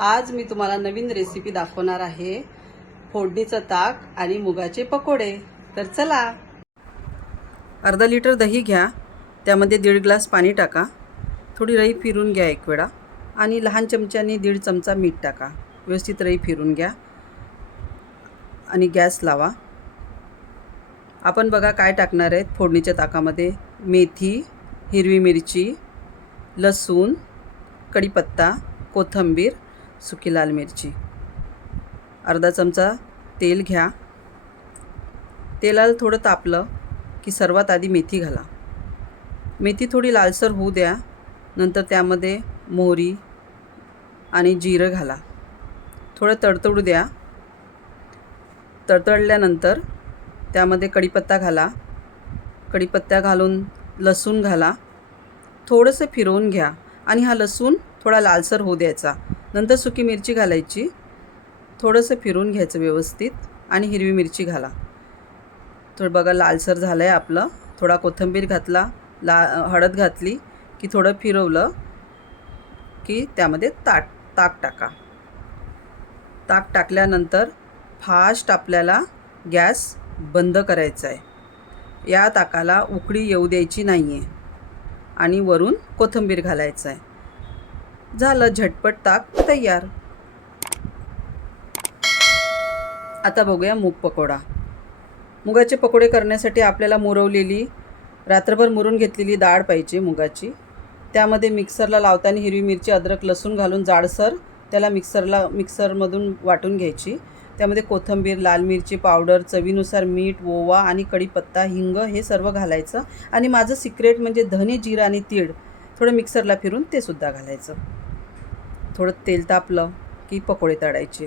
आज मी तुम्हाला नवीन रेसिपी दाखवणार आहे, फोडणीचं ताक आणि मुगाचे पकोडे। तर चला। अर्धा लिटर दही घ्या, त्यामध्ये 1.5 ग्लास पाणी टाका, थोडी रई फिरून घ्या एक वेळा आणि लहान चमच्याने 1.5 चमचा मीठ टाका। व्यवस्थित रई फिरून घ्या आणि गॅस लावा। आपण बघा काय टाकणार आहेत फोडणीच्या ताकामध्ये। मेथी, हिरवी मिरची, लसूण, कढीपत्ता, कोथिंबीर, सुकी लाल मिरची। अर्धा चमचा तेल घ्या। तेलाला थोडं तापलं की सर्वात आधी मेथी घाला। मेथी थोडी लालसर होऊ द्या। नंतर त्यामध्ये मोहरी आणि जिरं घाला। थोडं तडतडू द्या। तडतडल्यानंतर त्यामध्ये कढीपत्ता घाला। कढीपत्ता घालून लसूण घाला। थोडंसं फिरवून घ्या आणि हा लसूण थोडा लालसर होऊ द्यायचा। नंतर सुकी मिरची घालायची, थोडंसं फिरवून घ्यायचं व्यवस्थित आणि हिरवी मिरची घाला। थोडं बघा लालसर झालं आहे आपलं। थोडा कोथिंबीर घातला, हळद घातली की थोडं फिरवलं की त्यामध्ये ताक टाका। ताक टाकल्यानंतर फास्ट आपल्याला गॅस बंद करायचा आहे। या ताकाला उकळी येऊ द्यायची नाही आहे आणि वरून कोथिंबीर घालायचं आहे। झालं, झटपट ताक तयार। आता बघूया मूग पकोडा। मुगाचे पकोडे करण्यासाठी आपल्याला मुरवलेली, रात्रभर मुरून घेतलेली डाळ पाहिजे मुगाची। त्यामध्ये मिक्सरला लावताना हिरवी मिरची, अद्रक, लसूण घालून जाडसर त्याला मिक्सरमधून वाटून घ्यायची। त्यामध्ये कोथिंबीर, लाल मिरची पावडर, चवीनुसार मीठ, ओवा आणि कढीपत्ता, हिंग हे सर्व घालायचं। आणि माझं सिक्रेट म्हणजे धने, जिरं आणि तीळ थोडं मिक्सरला फिरून ते सुद्धा घालायचं। थोडं तेल तापलं की पकोडे तळायचे।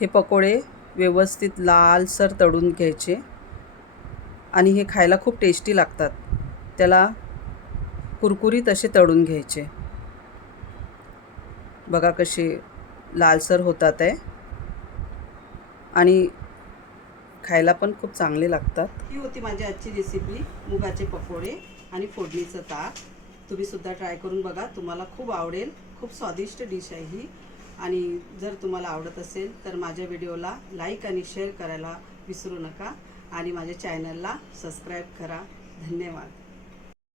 हे पकोडे व्यवस्थित लालसर तळून घ्यायचे आणि हे खायला खूप टेस्टी लागतात। त्याला कुरकुरीत असे तळून घ्यायचे। बघा कसे लालसर होतात आहे आणि खायला पण खूप चांगले लागतात। ही होती माझी आजची रेसिपी, मुगाचे पकोडे आणि फोडणीचं ताक। तुम्ही सुद्धा ट्राय करून बघा, तुम्हाला खूप आवडेल। खूप स्वादिष्ट डिश आहे ही। आणि जर तुम्हाला आवडत असेल तर माझ्या व्हिडिओला लाईक आणि शेअर करायला विसरू नका आणि माझ्या चॅनलला सबस्क्राईब करा। धन्यवाद।